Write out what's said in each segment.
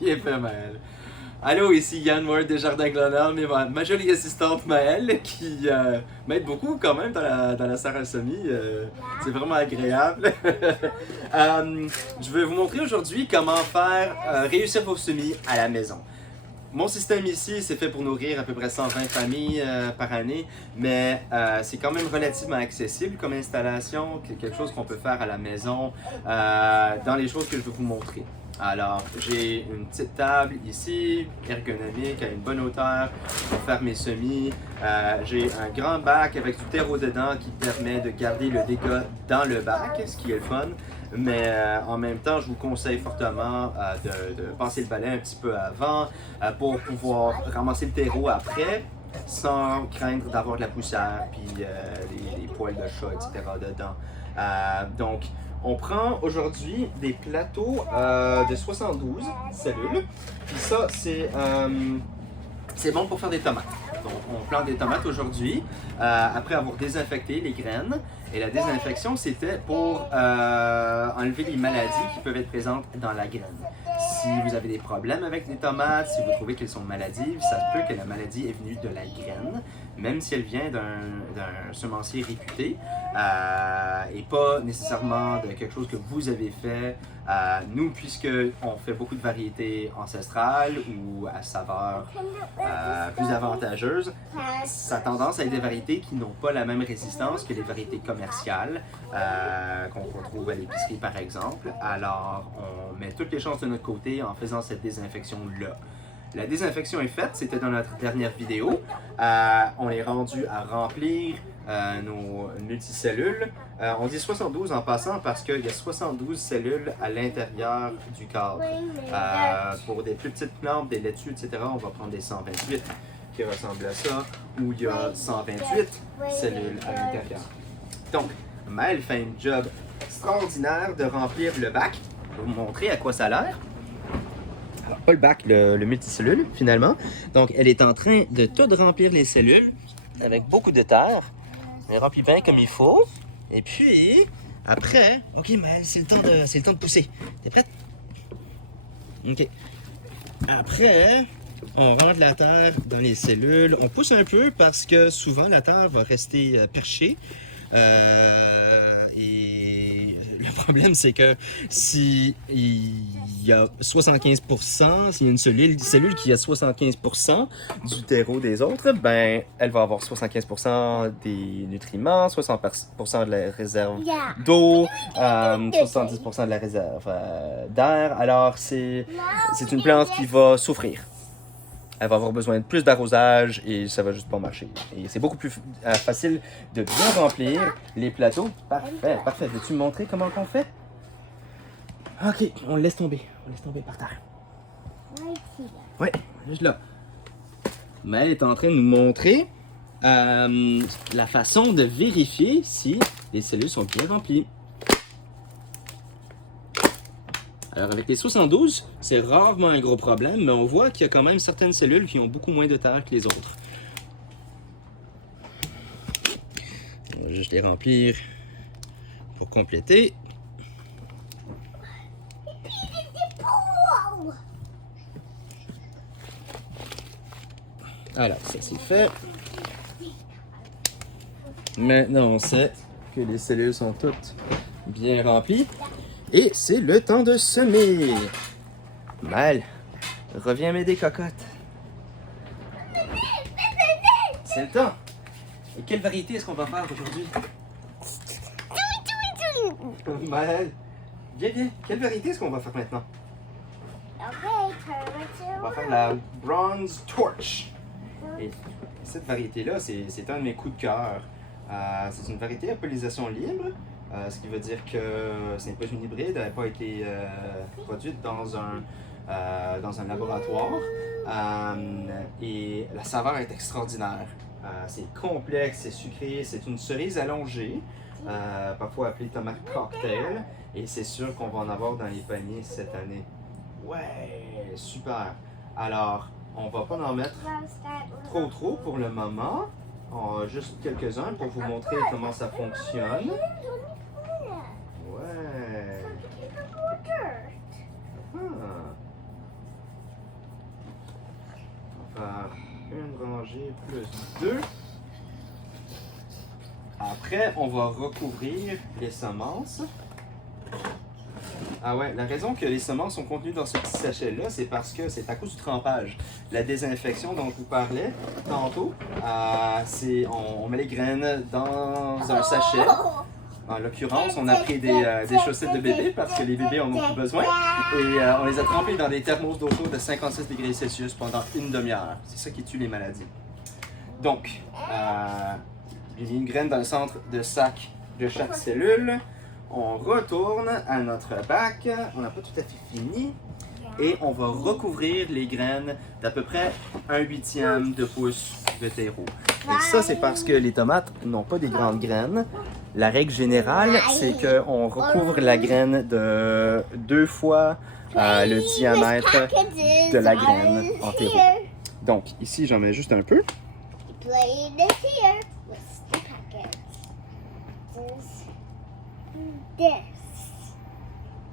Bien fait, Maëlle. Allô, ici Yann Ward des Jardins Glenelm et ma jolie assistante Maëlle qui m'aide beaucoup quand même dans la sarasomie. C'est vraiment agréable. Je vais vous montrer aujourd'hui comment faire réussir vos semis à la maison. Mon système ici, c'est fait pour nourrir à peu près 120 familles par année, mais c'est quand même relativement accessible comme installation, quelque chose qu'on peut faire à la maison dans les choses que je vais vous montrer. Alors, j'ai une petite table ici, ergonomique, à une bonne hauteur pour faire mes semis. J'ai un grand bac avec du terreau dedans qui permet de garder le dégât dans le bac, ce qui est le fun. Mais en même temps, je vous conseille fortement de passer le balai un petit peu avant pour pouvoir ramasser le terreau après sans craindre d'avoir de la poussière puis les poils de chat, etc. dedans. Donc, on prend aujourd'hui des plateaux de 72 cellules. Puis ça, c'est bon pour faire des tomates. Donc, on plante des tomates aujourd'hui après avoir désinfecté les graines. Et la désinfection, c'était pour enlever les maladies qui peuvent être présentes dans la graine. Si vous avez des problèmes avec les tomates, si vous trouvez qu'elles sont maladives, ça se peut que la maladie est venue de la graine, même si elle vient d'un semencier réputé, et pas nécessairement de quelque chose que vous avez fait. Nous, puisqu'on fait beaucoup de variétés ancestrales ou à saveur plus avantageuse, ça a tendance à être des variétés qui n'ont pas la même résistance que les variétés commerciales qu'on trouve à l'épicerie par exemple. Alors, on met toutes les chances de notre côté en faisant cette désinfection-là. La désinfection est faite, c'était dans notre dernière vidéo. On est rendu à remplir nos multicellules. On dit 72 en passant parce qu'il y a 72 cellules à l'intérieur du cadre. Pour des plus petites plantes, des laitues, etc., on va prendre des 128 qui ressemblent à ça, où il y a 128 cellules à l'intérieur. Donc, Maëlle fait un job extraordinaire de remplir le bac. Je vais vous montrer à quoi ça a l'air. Alors, pas le bac, le multicellule, finalement. Donc, elle est en train de tout remplir les cellules avec beaucoup de terre. Elle remplit bien comme il faut. Et puis, après, OK, Maëlle, c'est le temps de pousser. T'es prête? OK. Après, on rentre la terre dans les cellules. On pousse un peu parce que souvent, la terre va rester perchée. Et le problème, c'est que si il y a 75%, s'il y a une cellule qui a 75% du terreau des autres, ben, elle va avoir 75% des nutriments, 60% de la réserve d'eau, 70% de la réserve d'air. Alors, c'est une plante qui va souffrir. Elle va avoir besoin de plus d'arrosage et ça va juste pas marcher. Et c'est beaucoup plus facile de bien remplir les plateaux. Parfait, parfait. Veux-tu me montrer comment on fait? OK, on le laisse tomber. On le laisse tomber par terre. Ouais, juste là. Mais elle est en train de nous montrer la façon de vérifier si les cellules sont bien remplies. Alors avec les 72, c'est rarement un gros problème, mais on voit qu'il y a quand même certaines cellules qui ont beaucoup moins de terre que les autres. On va juste les remplir pour compléter. Alors, ça c'est fait. Maintenant, on sait que les cellules sont toutes bien remplies. Et c'est le temps de semer. Maëlle, reviens m'aider, cocotte. C'est le temps. Et quelle variété est-ce qu'on va faire aujourd'hui? Maëlle, viens. Quelle variété est-ce qu'on va faire maintenant? On va faire la Bronze Torch. Et cette variété-là, c'est un de mes coups de cœur. C'est une variété à pollinisation libre. Ce qui veut dire que ce n'est pas une hybride, elle n'a pas été produite dans un laboratoire. Et la saveur est extraordinaire. C'est complexe, c'est sucré, c'est une cerise allongée, parfois appelée tomate cocktail. Et c'est sûr qu'on va en avoir dans les paniers cette année. Ouais, super. Alors, on va pas en mettre trop pour le moment. Juste quelques-uns pour vous montrer comment ça fonctionne. Ouais. Ah. faire une rangée plus 2. Après, on va recouvrir les semences. Ah ouais, la raison que les semences sont contenues dans ce petit sachet-là, c'est parce que c'est à cause du trempage. La désinfection dont je vous parlais tantôt, on met les graines dans un sachet. En l'occurrence, on a pris des chaussettes de bébé parce que les bébés en ont plus besoin. Et on les a trempés dans des thermos d'eau chaude de 56 degrés Celsius pendant une demi-heure. C'est ça qui tue les maladies. Donc, j'ai mis une graine dans le centre de sac de chaque cellule. On retourne à notre bac. On n'a pas tout à fait fini. Et on va recouvrir les graines d'à peu près 1/8 de pouce de terreau. Et ça, c'est parce que les tomates n'ont pas des grandes graines. La règle générale, c'est qu'on recouvre la graine de 2 fois le diamètre de la graine en terreau. Donc, ici, j'en mets juste un peu.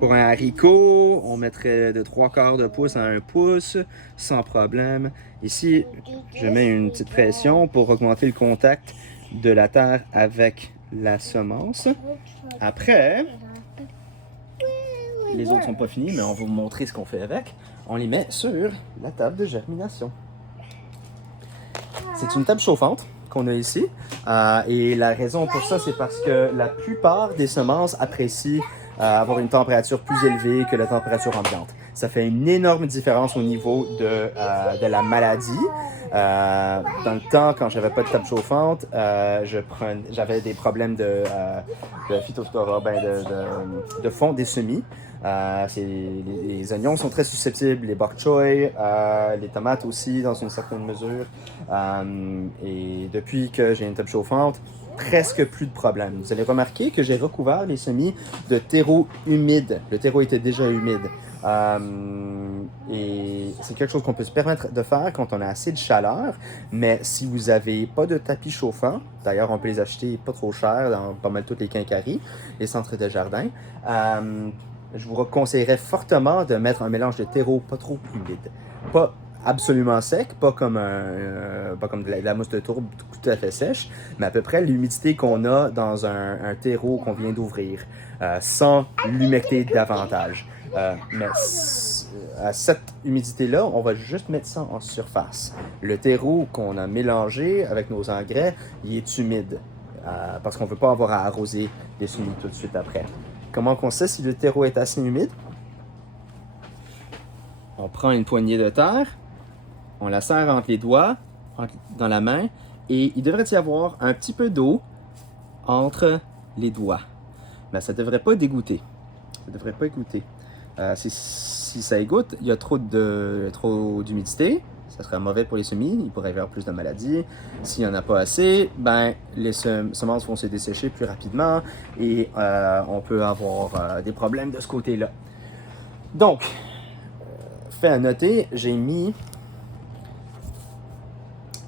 Pour un haricot, on mettrait de 3/4 de pouce à 1 pouce, sans problème. Ici, je mets une petite pression pour augmenter le contact de la terre avec la semence. Après, les autres sont pas finis, mais on va vous montrer ce qu'on fait avec. On les met sur la table de germination. C'est une table chauffante qu'on a ici. Et la raison pour ça, c'est parce que la plupart des semences apprécient avoir une température plus élevée que la température ambiante. Ça fait une énorme différence au niveau de la maladie. Dans le temps, quand j'avais pas de table chauffante, j'avais des problèmes de phytophthora, de fond des semis. Les oignons sont très susceptibles, les bok choy, les tomates aussi dans une certaine mesure. Et depuis que j'ai une table chauffante, presque plus de problèmes. Vous allez remarquer que j'ai recouvert les semis de terreau humide. Le terreau était déjà humide. Et c'est quelque chose qu'on peut se permettre de faire quand on a assez de chaleur. Mais si vous n'avez pas de tapis chauffant, d'ailleurs on peut les acheter pas trop cher dans pas mal toutes les quincailleries, les centres de jardin, je vous conseillerais fortement de mettre un mélange de terreau pas trop humide. Pas absolument sec, pas comme de la mousse de tourbe tout à fait sèche, mais à peu près l'humidité qu'on a dans un terreau qu'on vient d'ouvrir, sans l'humecter davantage. Mais à cette humidité-là, on va juste mettre ça en surface. Le terreau qu'on a mélangé avec nos engrais, il est humide, parce qu'on ne veut pas avoir à arroser les semis tout de suite après. Comment on sait si le terreau est assez humide? On prend une poignée de terre, on la serre entre les doigts, dans la main, et il devrait y avoir un petit peu d'eau entre les doigts. Mais ça ne devrait pas dégoûter. Ça ne devrait pas égoutter. Si ça égoutte, il y a trop d'humidité, ça serait mauvais pour les semis, il pourrait y avoir plus de maladies. S'il n'y en a pas assez, les semences vont se dessécher plus rapidement et on peut avoir des problèmes de ce côté-là. Donc, fait à noter,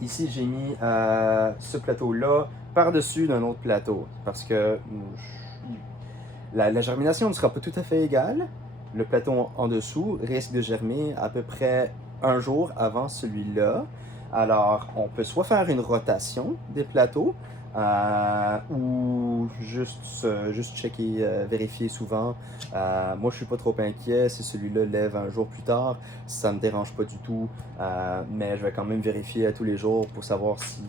ici j'ai mis ce plateau-là par-dessus d'un autre plateau parce que la germination ne sera pas tout à fait égale. Le plateau en dessous risque de germer à peu près un jour avant celui-là. Alors, on peut soit faire une rotation des plateaux ou juste checker, vérifier souvent. Moi, je ne suis pas trop inquiet. Si celui-là lève un jour plus tard, ça ne me dérange pas du tout. Mais je vais quand même vérifier à tous les jours pour savoir si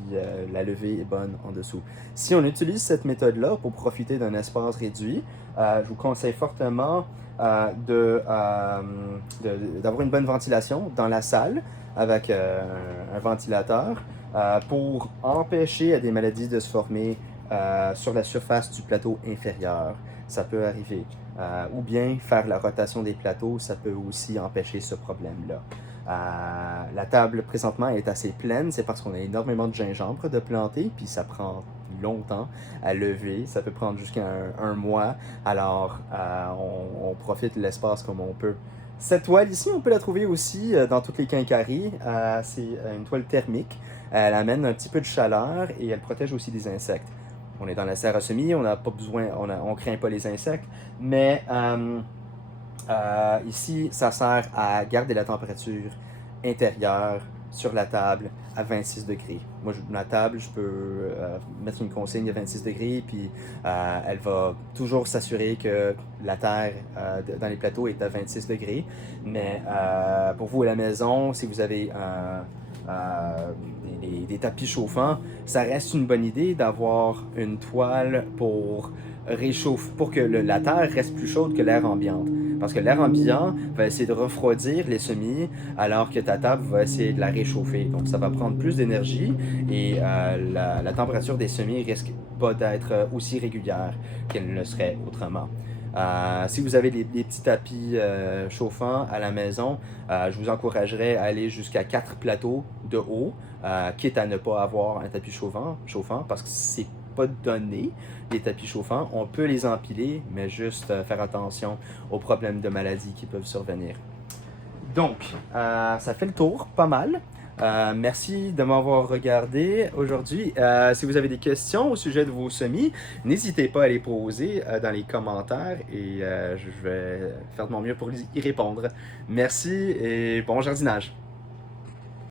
la levée est bonne en dessous. Si on utilise cette méthode-là pour profiter d'un espace réduit, je vous conseille fortement d'avoir une bonne ventilation dans la salle avec un ventilateur pour empêcher des maladies de se former sur la surface du plateau inférieur. Ça peut arriver. Ou bien faire la rotation des plateaux, ça peut aussi empêcher ce problème-là. La table présentement est assez pleine, c'est parce qu'on a énormément de gingembre de planter, puis ça prend longtemps à lever, ça peut prendre jusqu'à un mois, alors on profite de l'espace comme on peut. Cette toile ici, on peut la trouver aussi dans toutes les quincailleries, c'est une toile thermique, elle amène un petit peu de chaleur et elle protège aussi des insectes. On est dans la serre à semis, on n'a pas besoin, on craint pas les insectes, mais ici, ça sert à garder la température intérieure sur la table à 26 degrés. Moi, ma table, je peux mettre une consigne de 26 degrés, puis elle va toujours s'assurer que la terre dans les plateaux est à 26 degrés. Mais pour vous à la maison, si vous avez des tapis chauffants, ça reste une bonne idée d'avoir une toile pour réchauffer, pour que la terre reste plus chaude que l'air ambiant. Parce que l'air ambiant va essayer de refroidir les semis, alors que ta table va essayer de la réchauffer. Donc ça va prendre plus d'énergie et la température des semis risque pas d'être aussi régulière qu'elle ne le serait autrement. Si vous avez des petits tapis chauffants à la maison, je vous encouragerais à aller jusqu'à 4 plateaux de haut, quitte à ne pas avoir un tapis chauffant parce que c'est pas donné, les tapis chauffants. On peut les empiler, mais juste faire attention aux problèmes de maladie qui peuvent survenir. Donc, ça fait le tour, pas mal. Merci de m'avoir regardé aujourd'hui. Si vous avez des questions au sujet de vos semis, n'hésitez pas à les poser dans les commentaires et je vais faire de mon mieux pour y répondre. Merci et bon jardinage.